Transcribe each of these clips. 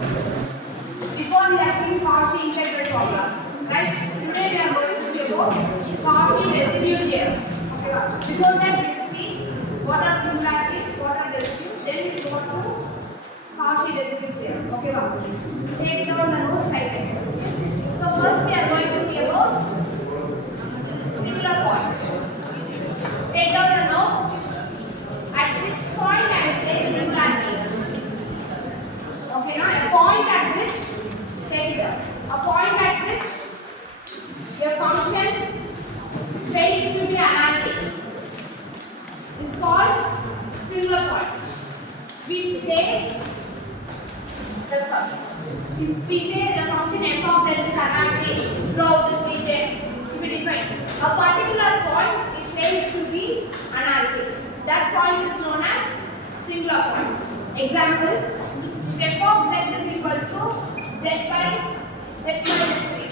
Before we have seen Cauchy integral formula, right? Today we are going to see about Cauchy residue theorem. Okay, before that we will see what are similarities, what are residues, then we go to Cauchy residue theorem. Okay, take down the notes side by side. So first we are going to see about singular point. Take down the notes. At which point I say singularity? Okay, now a point at which, take it down. A point at which your function fails to be analytic is called singular point. We say, that's all. If we say the function f of z is analytic throughout this region, we define a particular point, it fails to be analytic. That point is known as singular point. Example, f of z is equal to z by z minus 3.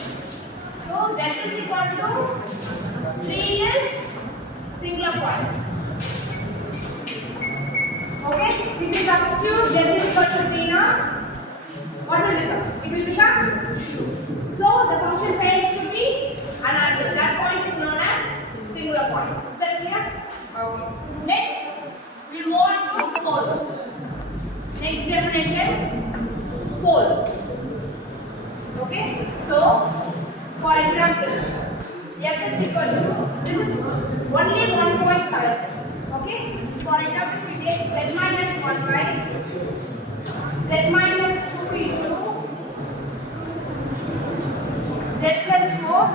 So z is equal to 3 is singular point. Okay, if we substitute z is equal to 3 now, what will become? It will become 0. So the function fails to be analytic. That point is known as singular point. Is that clear? Okay. Next, we move on to poles. Next definition, poles. Okay. So, for example, f is equal to, this is only one point side. Okay. For example, we take z minus 1 by z minus 2 into z plus 4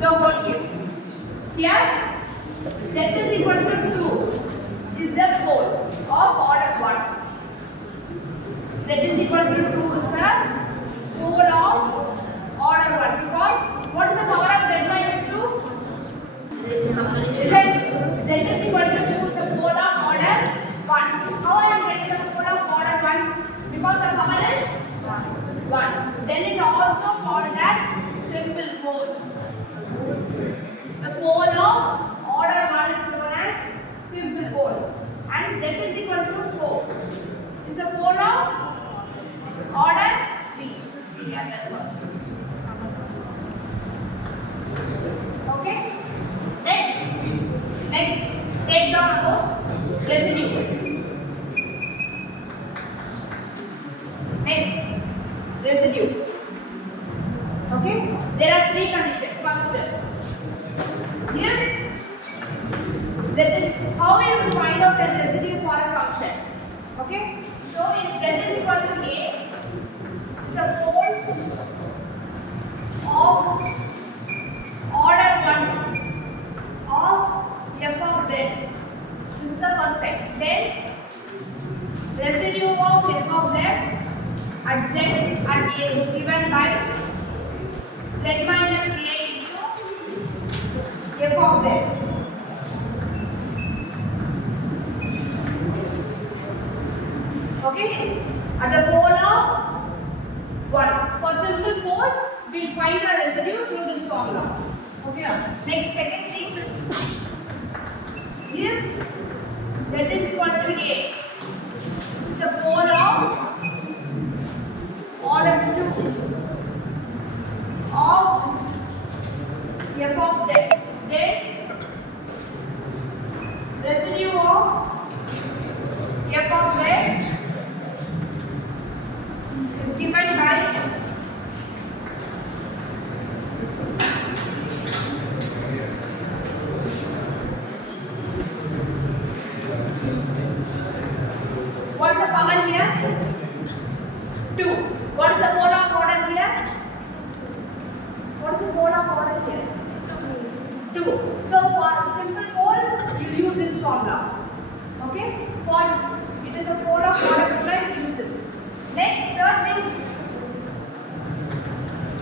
the whole cube. Here z is equal to 2 is the pole of order 1. Z is equal to 2 is a pole of order 1 because what is the power of z minus 2? Z is equal to 2 is a pole of order 1. How I am getting the pole of order 1? Because the power is 1. Then it also called as simple pole. The pole of order 1 is known as simple pole. And z is equal to 4. It's a pole of order 3. Yeah, that's all. Okay? Next, take down about residue. Next, residue. Okay? There are 3 conditions. First, if z is, how you will find out the residue for a function? Okay? So if z is equal to a, it's a pole of order 1 of f of z. This is the first step. Then residue of f of z at z and a is given by z minus a into f of z. Okay, at the pole of 1. For simple pole, we will find the residue through this formula. Okay, next, second thing, if z is equal to a, it's a pole of order 2 of f of z. Then residue of f of z is given by what's the power here? 2. What's the pole of order here? What's the pole of order here? 2. So for simple pole, you use this formula. Okay? For it is a pole of order 2, right? Use this. Next, third thing,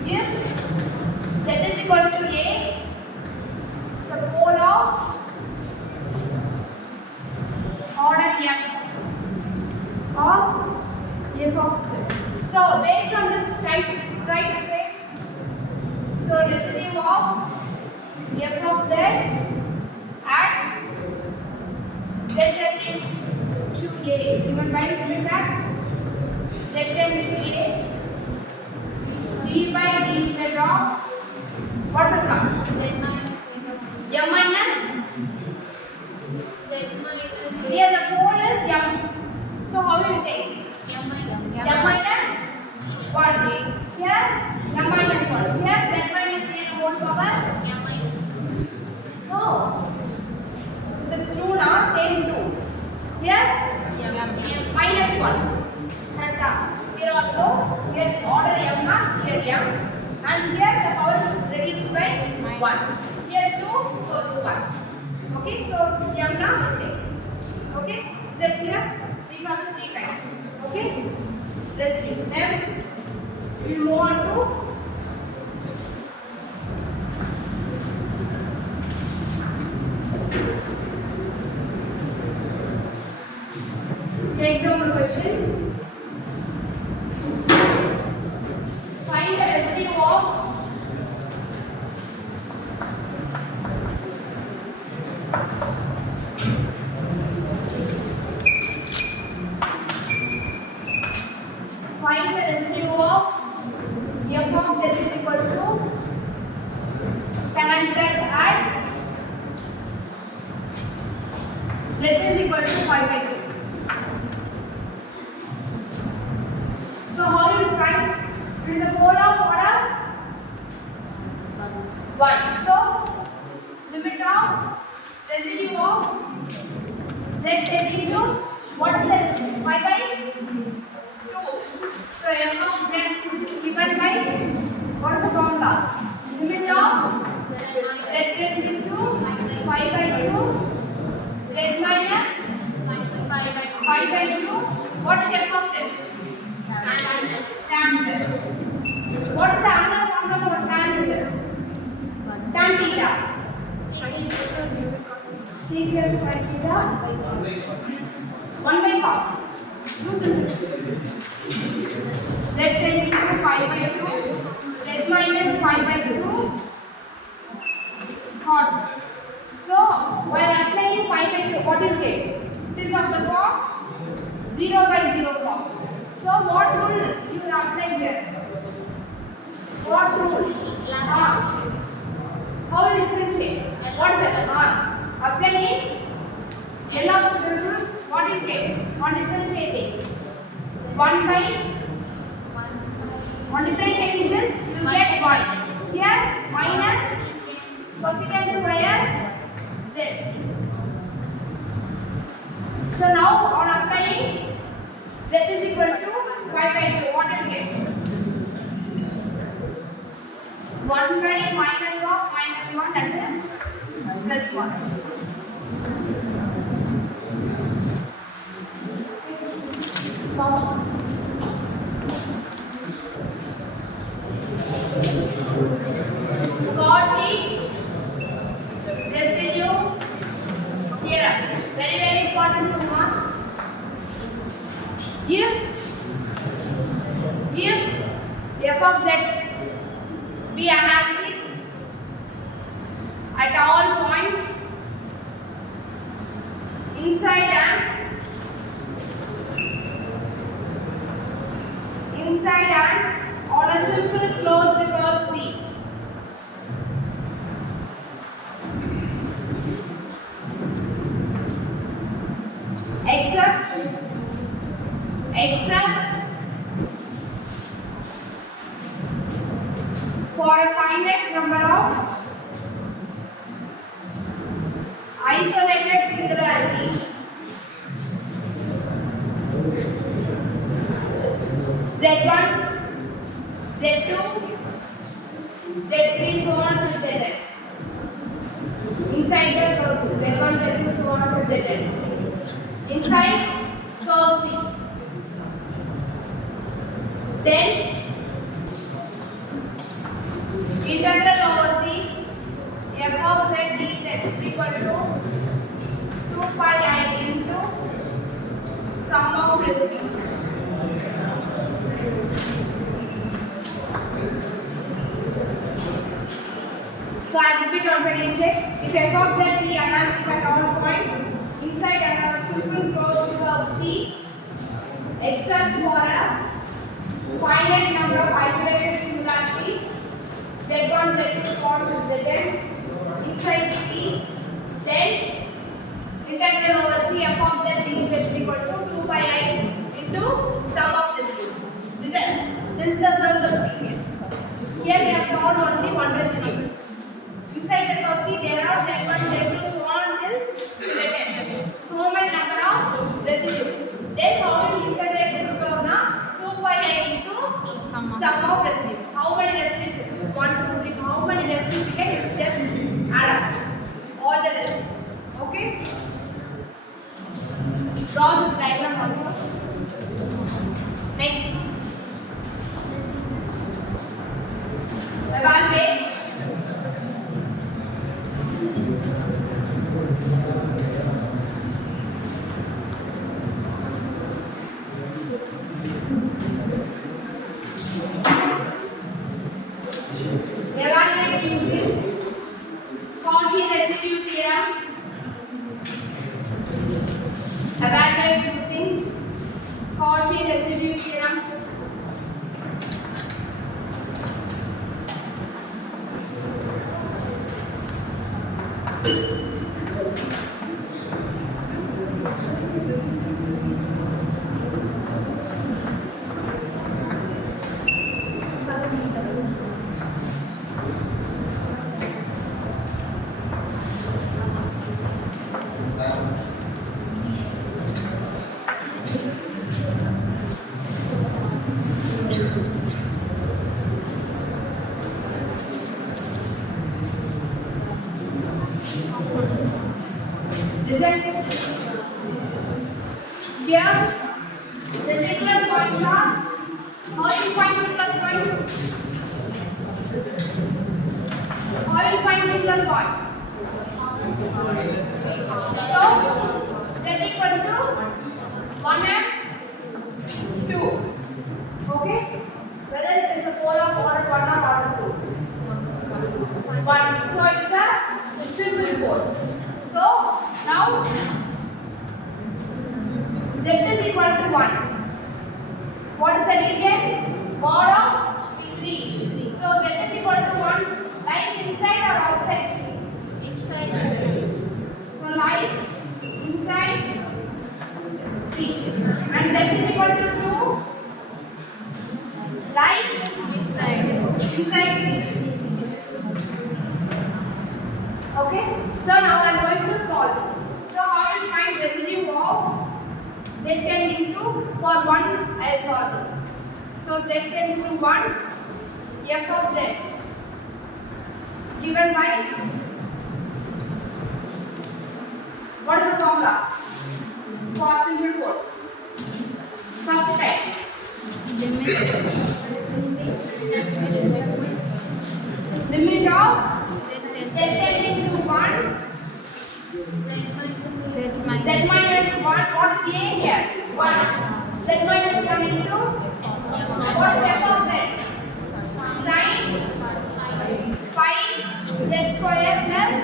if z is equal to a, it's a pole of order m of f of z. So based on this type, try to say, so residue of f of z at z that is 2a is given by unit at z times a d by dz of what will come? Z minus M minus. Z minus Here the pole is M. So how will you take? M minus M minus 1. Here M minus 1. Here Z minus a the whole power. M minus No. It's 2 now, same 2. Here M minus 1. And here also, here order M not here M. And here the power is reduced by 1. Here 2, so it's 1. Okay, so it's M now it takes. Okay, is that clear? These are the 3 types. Okay, residue. Then we move on to take down question. Find the residue of find the residue of f of z is equal to tan z at z is equal to 5 by 2. So how you find? It is a pole of order 1. So limit of residue of z taking to what is the residue? 5 by 2. So f of z is given by what is the formula? Limit of z taking to 5 by 2 z minus 5 by 2. What is f of z? Tan z. What is the another formula for tan z? Tan theta. Secant square theta 1 by cot. Use this. Z tending to 5 by 2. Z minus 5 by 2. Cot. So while applying 5 by 2, what will get? This of the form 0 by 0 form. So what rule you will apply here? What rule? How will you differentiate? What is it? Applying L'Hospital rule. What you get? On differentiating 1 by 1 differentiating this you get 1. Here minus cosecant square z. So now on applying z is equal to 5 by 2. What do you get? 1 by minus of minus 1, that is plus 1. Cauchy residue theorem. Very, very important to mark. If f of z be analytic at all points inside and on a simple closed curve C, except for a finite number of isolated singularity Z1, Z2, Z3, so on to Zn. Inside the curve Z1, Z2, so on to Zn. Inside curve C. Then integral over C f of z dz is equal to 2 pi I into sum of residues. So I repeat once again, check. If f of z be analytic at all points inside and on a simple closed curve C, except for a finite number of isolated singularities Z1, Z2 formed with Zn inside C, then integral over C f of z dz is equal to 2 pi I into sum of residues. This is the circle C. Here we have solved only one residue. Inside the curve C there are Z1, Z2 so on till Zn. So many number of residues. Then how will integrate this curve now? 2 pi I into sum of residues. How many residues? 1, 2, 3. How many residues we can just add up? All the residues. Okay? Draw this diagram also. Next. Evaluate. Evaluate using Cauchy residue theorem. Evaluate using Cauchy residue theorem. Listen. Here, the singular points are. How you find singular points? How you find singular points? So, z equal to 1 and 2. Okay? Whether it is a pole of order 1 or order 2. 1. So it's a simple pole. So now z is equal to 1. What is the region? Mod of 3. So z is equal to 1 lies inside or outside C? Inside. So lies inside C. And z is equal to 2 lies inside C. Okay? So now I am going to solve. So how will you find residue of z tending to, for 1 I will solve. So z tends to 1, f of z is given by, what is the formula? For simple code. First type. Limit of z tending to 1, z minus 1, what is a here? 1. Z minus 1 into, what is f of z? Sin pi z square plus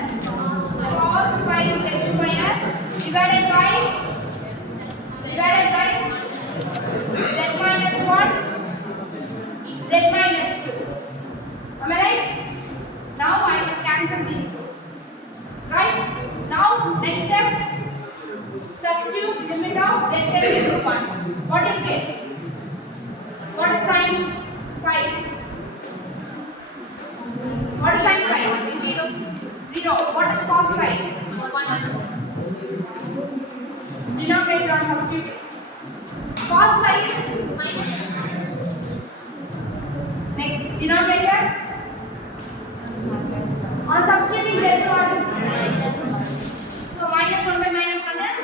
cos pi z square divided by z minus 1, z minus 2. Am I right? Now I will cancel these two. Right? Now next step, substitute limit of z tending to 1. What do you get? What is sin pi? What is sin pi? 0. What is cos pi? 1. Denominator on substituting. Cos pi is minus 1. Next, denominator on substituting z is what? Minus 1. So minus 1 by minus 1 is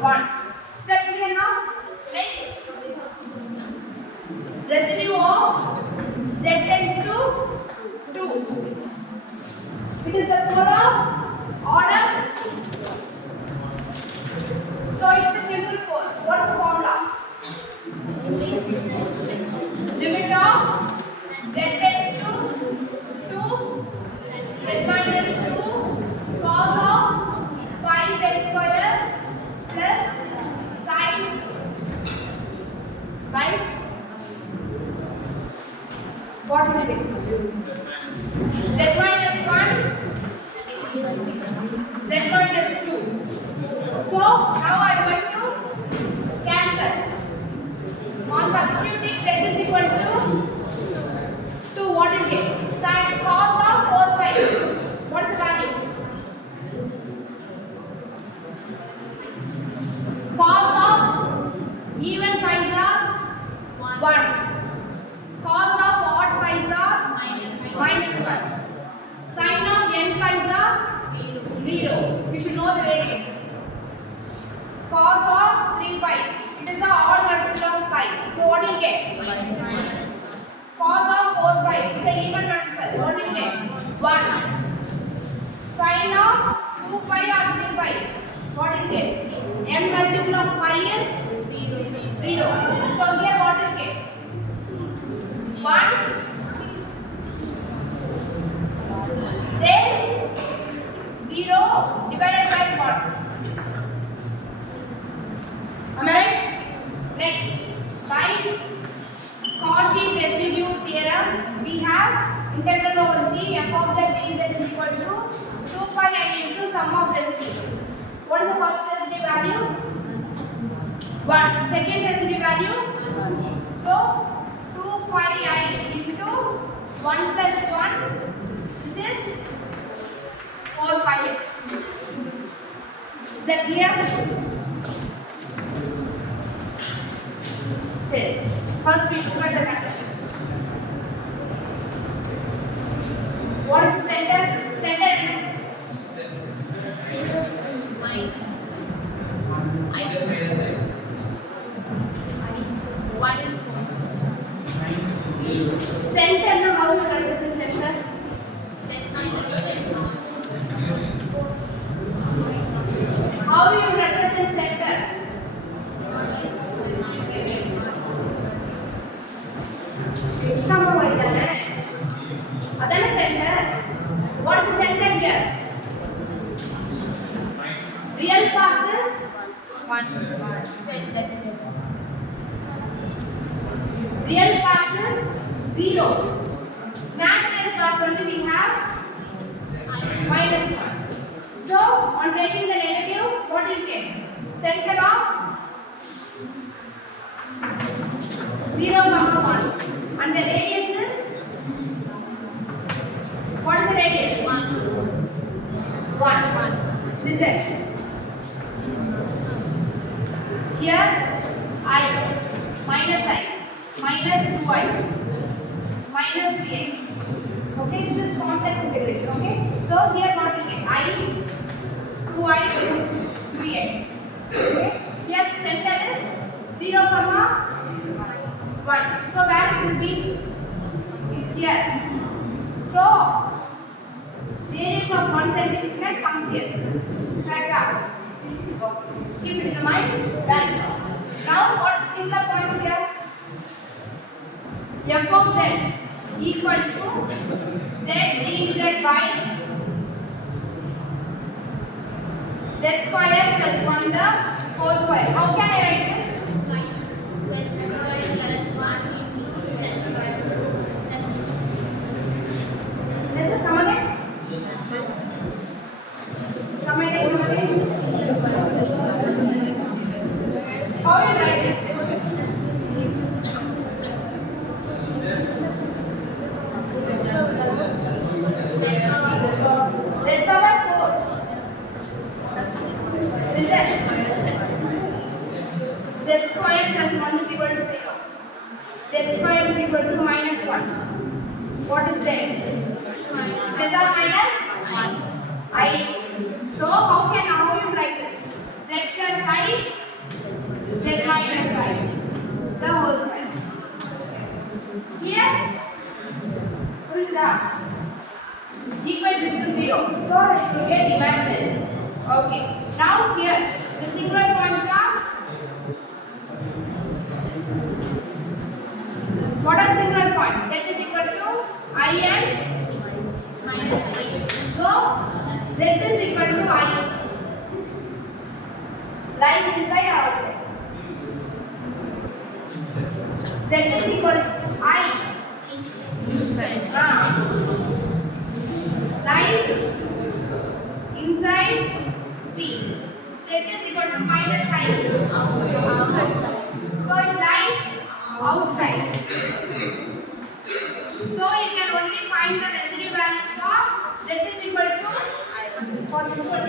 1. Is that clear now? Next, residue of z tends to 2. It is the sole of order. So it's the simple code. What's the formula? Limit of z tends to 2, z minus 2 cos of pi z square plus sin by What is it? Z minus 1, Z minus 2. So now I am going to cancel. On substituting Z is equal to what is it? Sin cos of 4 pi. What is the value? Cos of even pi's are 1. Cos of odd pi's are minus 1. Sin of n pi's are 0. You should know the variation. Cos of 3 pi. It is an odd multiple of pi. So what do you get? Cos of 4 pi. It's an even multiple. What do you get? 1. Sin of 2 pi or 3 pi. What do you get? M multiple of pi is 0. So here what do you get? 1. Then 0 divided by 1. Am I right? Next, by Cauchy residue theorem, we have integral over z f of z dz is equal to 2 pi I into sum of residues. What is the first residue value? 1. Second residue value? So 2 pi I into 1 plus 1, which is 4 pi. Is that clear? First we look at the condition. What is the center? Center. What is Center, no, how is represent center? How you represent center? Example like that. That is center. What is the center here? Real part is 1. real part is 0. Imaginary part only we have minus 1. So on taking the negative, what will you get? Center of 0, 1. And the radius is, what is the radius? 1. Listen. Here I minus 2i minus 3i. Okay, this is complex integration. Okay, so here what we get? I 2i 3i. Okay, here center is 0, 1. So where it will be? Here. So radius of 1 centimeter comes here. Correct. Keep it in the mind. Right. Now what is the similar points here? F of z equal to z dz by z square plus 1 the whole square. How can I write this? Come again. How you write this? Z power 4. Listen. Z square plus 1 is equal to 0. Z square is equal to minus 1. What is Z? Plus or minus? I. So how you write this? Z plus I, Z minus I. The whole square. Here, what is that? Equal this to 0. So it will get imaginary. Okay. Now here, the singular points are. What are singular points? Z is equal to I and minus 3. So Z is equal to I. Lies inside or outside? Z is equal to I. Lies inside C. Z is equal to minus I. So it lies outside. So you can only find the residue value for Z is equal to for this one.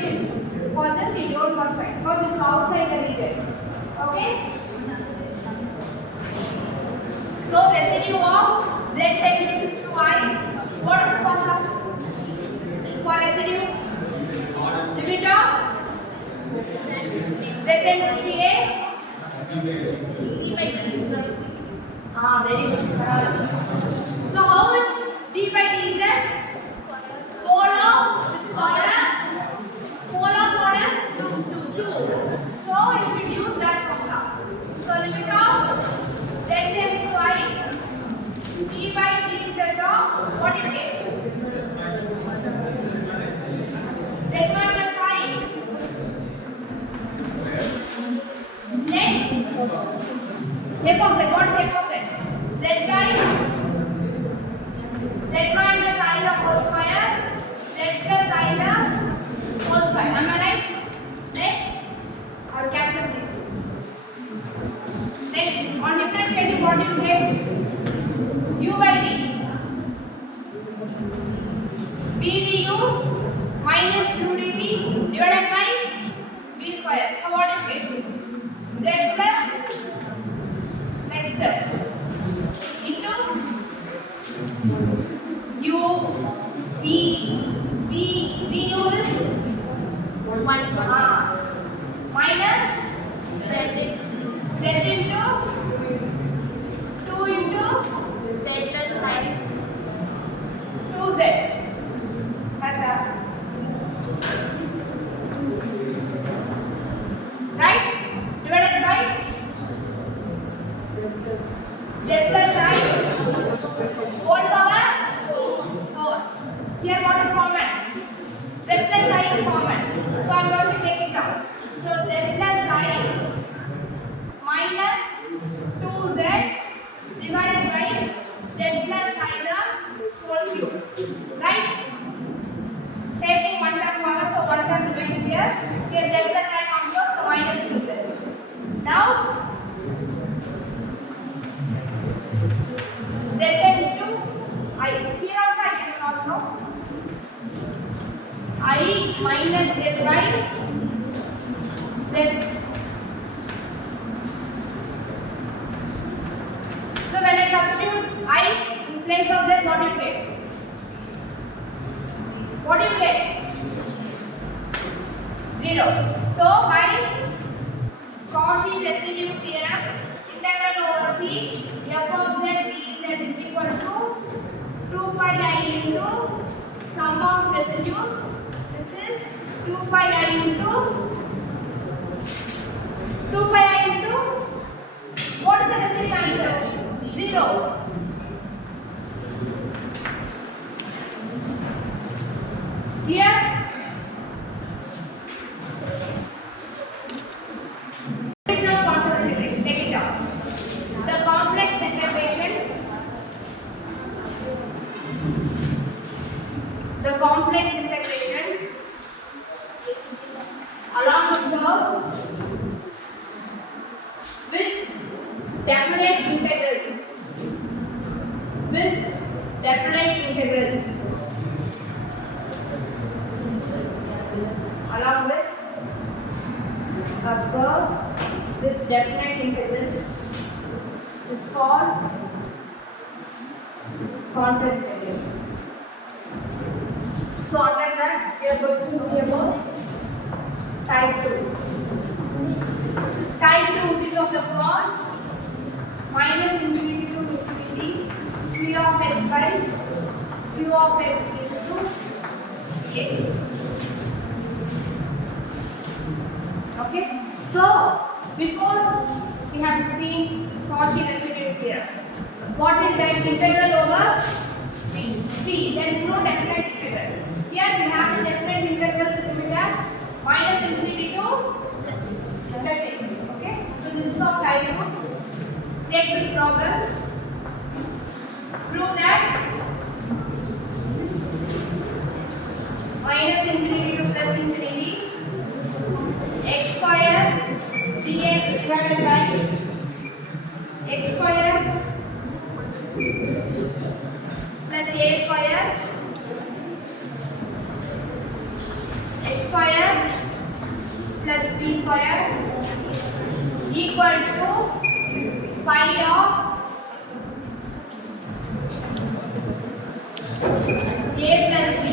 For this you don't want to find because it's outside the region. Okay? So residue of Z tending to I. What is the formula for residue? Limit of Z tends to A. Very good. So how is d by dz? Pole of order. Pole of order 2. So you should use that formula. So limit of Z tends to I. D by dz of what it is? Z minus I. Next, f of z. What is f of z? Z by z minus I the whole square. Z plus I the whole square. Am I right? Next, I will cancel these two. Next, on differentiating, what you get? U by d. B du minus 2 dt divided by b square. So what you get? Z plus next step into u b du is minus z into 2 into z plus 2z. Correct? Right? Divided by z plus I whole power 4. Here what is common? Z plus I is common. So I am going to take it out. So z plus I minus 2z divided by z plus I the whole cube. Right? Taking one term power, so one term remains here. Here z plus I comes out, so minus 2z. Now z tends to I. Here also I can solve now. I minus z by z. So when I substitute I in place of z, what do you get? What do you get? 0. So by Cauchy residue theorem, integral over C, f of z dz is equal to 2 pi I into sum of residues, which is 2 pi I into what is the residue answer? 0. Here it's not contour integration. Take it out. The complex integration along the curve with definite integrals. Along with a curve with definite integrals is called contour integration. So under that we are going to see about type 2. Type 2 is of the form minus infinity to infinity q of x by q of x into dx. Okay, so before we have seen Cauchy residue theorem. What is that? Integral over C. There is no definite integral. Here we have a definite integral limit as minus infinity to plus infinity. Okay, so this is of type 2. Take this problem. Prove that divided by x square plus a square x square plus b square equals to pi of a plus b.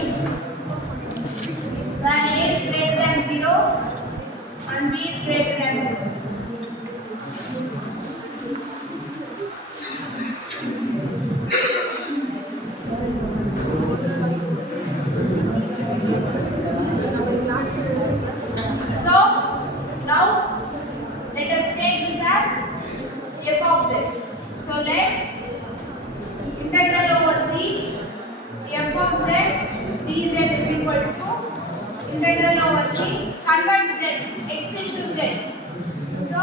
When a is greater than 0 and b is greater than 0. So now let us take this as f of z. So let integral over c f of z dz is equal to integral over c, convert z x into z. So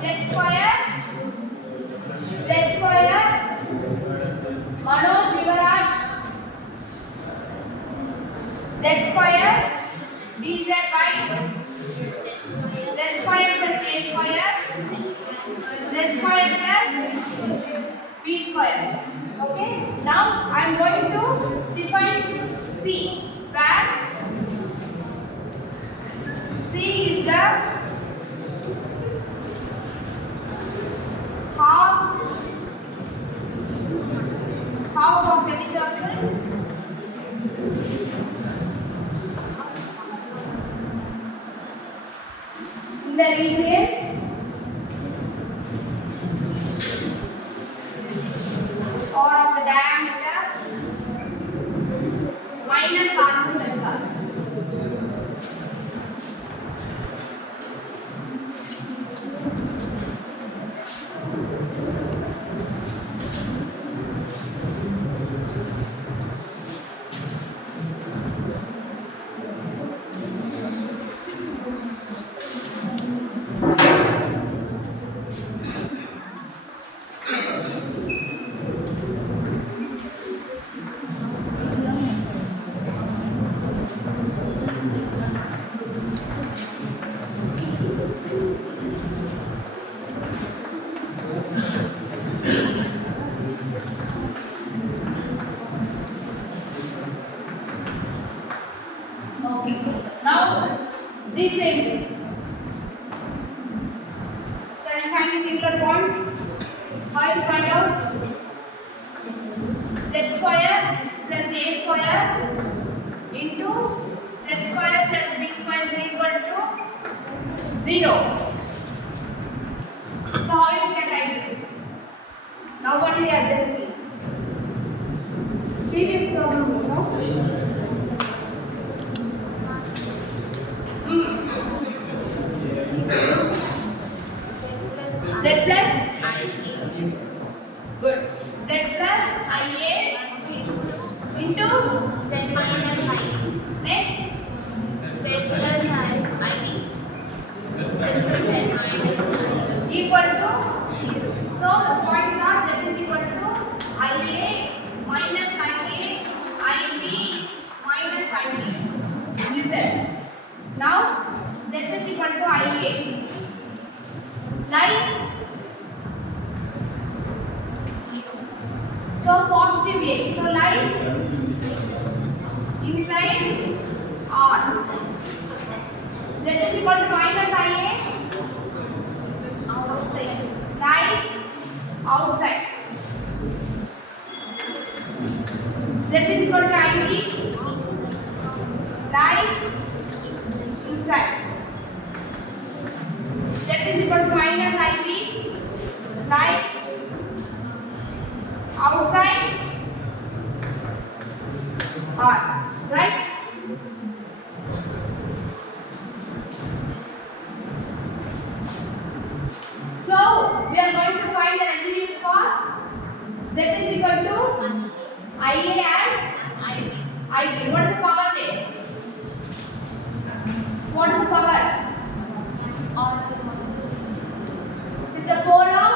z square Manoj Yuvraj z square dz by z square plus a square z square plus b square. Okay, now I am going to define c, where c is the half of semicircle in the region or of the diameter minus r plus r. Okay, now reframe this. Shall we find the singular points? How to find out? Z square plus a square into z square plus b square is equal to 0. So how you can write this? Now what we have just seen. Previous problem, no? Z plus good. Z plus IA into Z minus I. next Z plus IB. Z minus equal to 0. So the points are Z is equal to IA minus IA, IB minus IB. Listen. Now Z is equal to IA. Lies. So positive A. So lies inside R. Z is equal to minus IA. outside. Lies outside. Z is equal to IB. Lies inside. Z is equal to minus IB. Lies outside R. Right? So we are going to find the residues for Z is equal to IA and IB. IB. What is the power there? What is the power? Is the pole of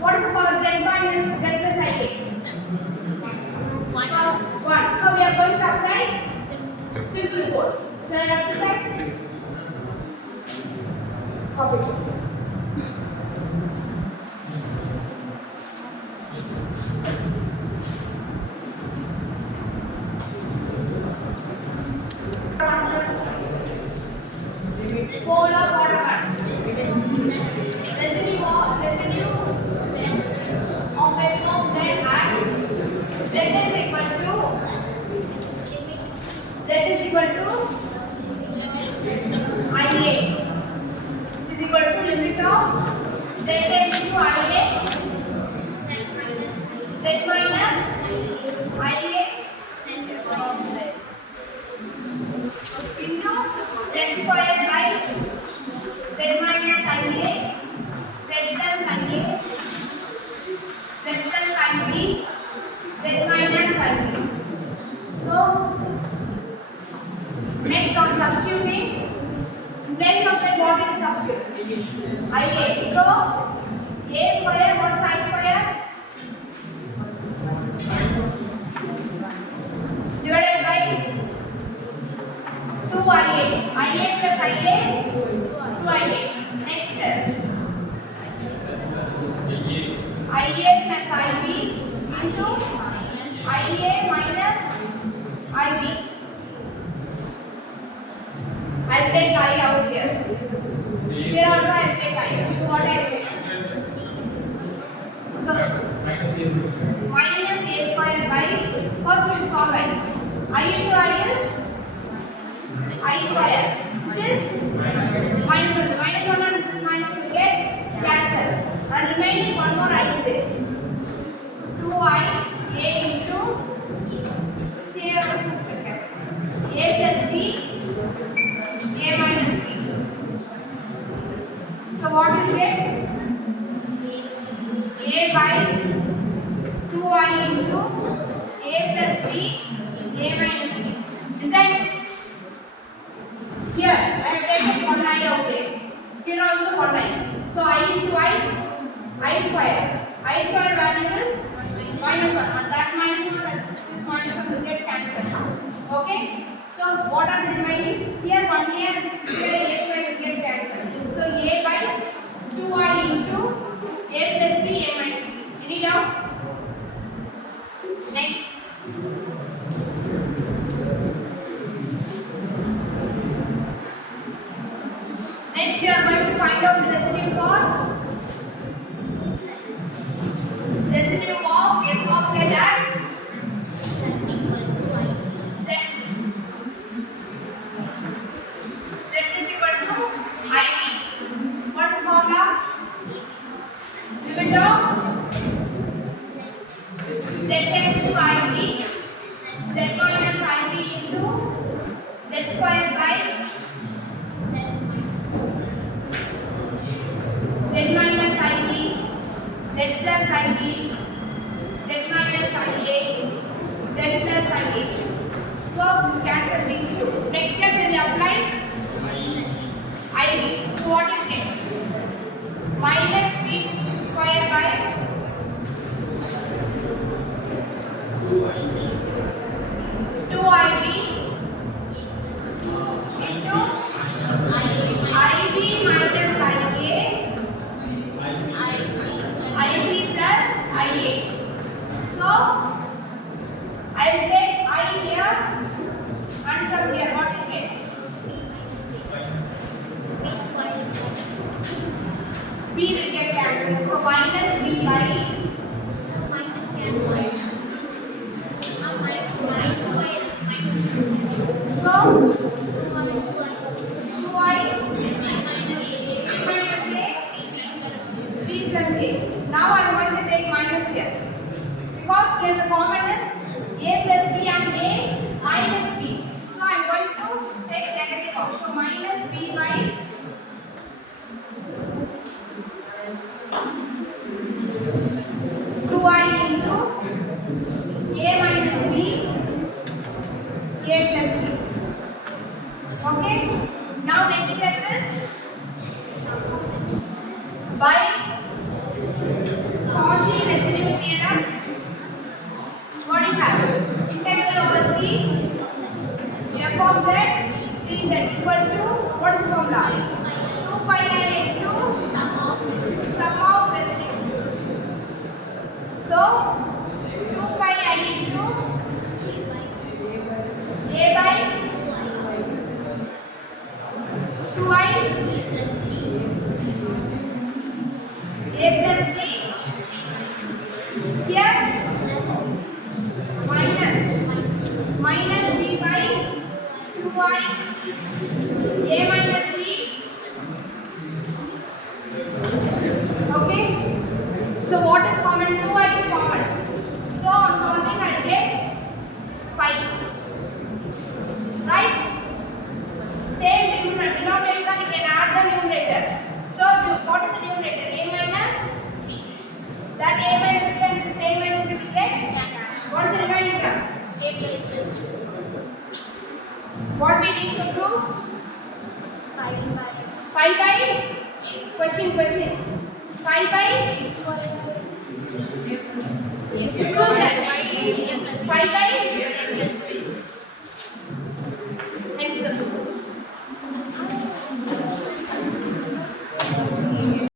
what is the power? Z minus Z plus IA. 1. So we are going to apply simple pole. Shall I write this side? Copy. Polar water residue of F of Z at Z is equal to IA, which is equal to limit of Z into IA, Z minus IA into Z square by Z minus IA, Z plus IA, Z plus IB, Z minus IB. So, next on substituting, in place of Z, what is substitute? IA. So, A square, what is I square? Divided by 2IA. IA plus IA, 2IA. Next step. IA plus IB into IA minus IB. I'll take I out here. Here also I'll take I. So what I will do? So minus A square by, first we will solve I into I is I square, which is minus 1. Minus 1 and this minus will get cancelled. And remaining one more I is there. 2I A into say A plus B, A minus B. So what will we get? A by 2I into A plus B, A minus B. Is that? Here I have taken one I out there. Here also one I. So I into I square. I square value is minus 1. And that minus 1 and this minus 1 will get cancelled. Okay? So what are the remaining? Here 1 here A square will get cancelled. So A by 2I into A plus B, A minus B. Any doubts? Next. Next we are going to find out the residue of F of Z at Z is equal to IB. What's the formula? Limit of Z tends to IB, Z minus IB into Z square by Z minus IB, Z plus IB, Z minus IA, Z plus IA. So we cancel these two. Next step we will apply IB. So what is it? Minus B square by 2IB into IB minus IA, IB plus IA. So I will take I here and from here what will get? B will get cancelled. So minus B by so 2I minus A, B plus A. Now I am going to take minus here. Because here the common is A plus B and A minus B. So I am going to take negative out. So minus B by So 2 pi I into a by 2I a plus b here minus b by 2I a minus b. Okay, so what is common? 2I is common, so on solving I get pi, right? Same denominator we can add the numerator. So what is the numerator? A minus b. That a minus b and this a minus b we get what is the remaining term? A plus b. What we need to prove? Pi by Pi by question 5 by square. prove that 5 by